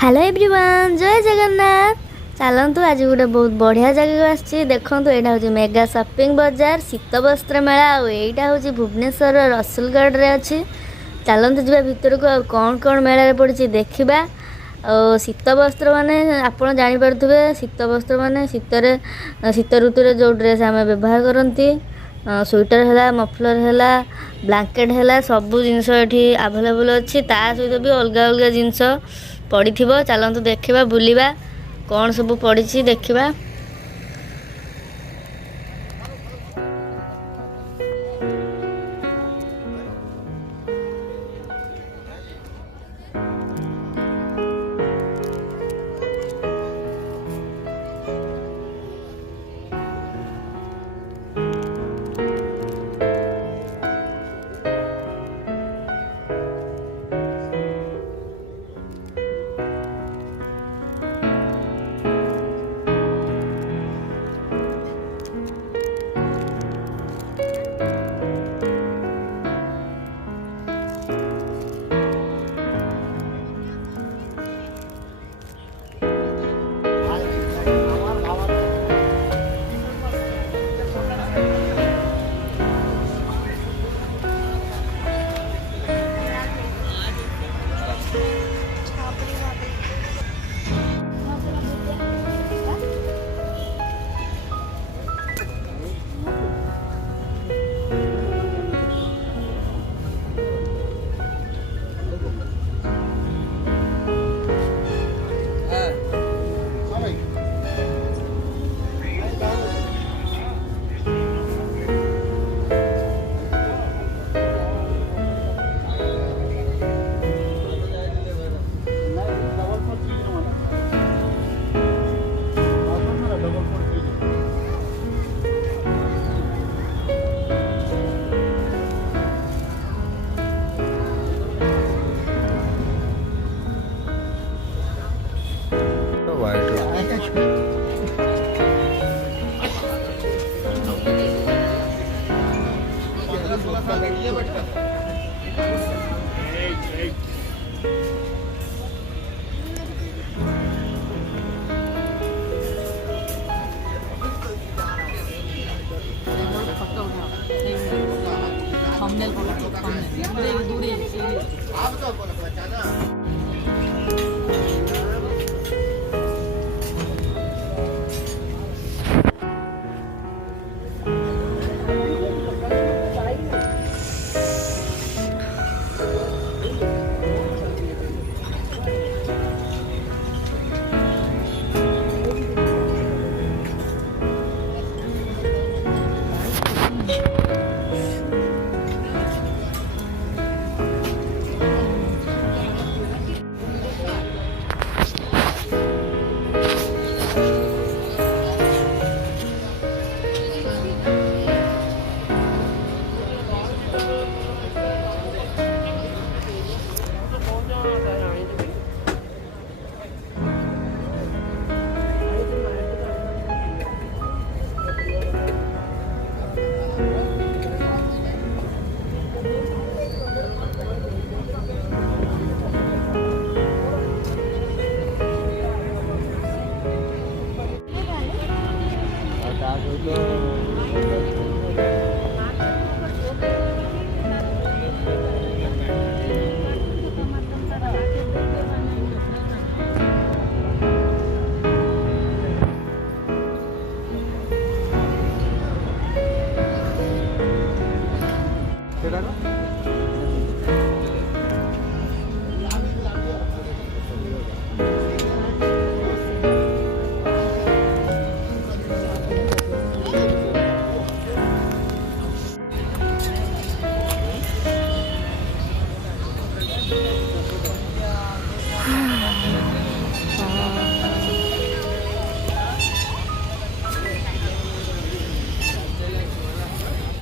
Hello everyone जय जगन्नाथ। चलतु आज गोटे बहुत बढ़िया जगह आसी देखु यहाँ हूँ मेगा शॉपिंग बाजार शीत वस्त्र मेला आईटा हूँ भुवनेश्वर रसुलगढ़ रे अच्छी। चलतु जा भितर को कौन कौन मेला पड़ी देखा। शीत वस्त्र माने आपड़ जापे शीत वस्त्र माने शीत ऋतु जो ड्रेस आम व्यवहार करती स्वेटर है मफलर है ब्लांकेट है सबू जिनस ये आवेलेबल अच्छी सहित भी अलग अलग जिनस पड़ी थी। चलतु देखा बुलवा कौन सब पड़ी देखा। ¿Qué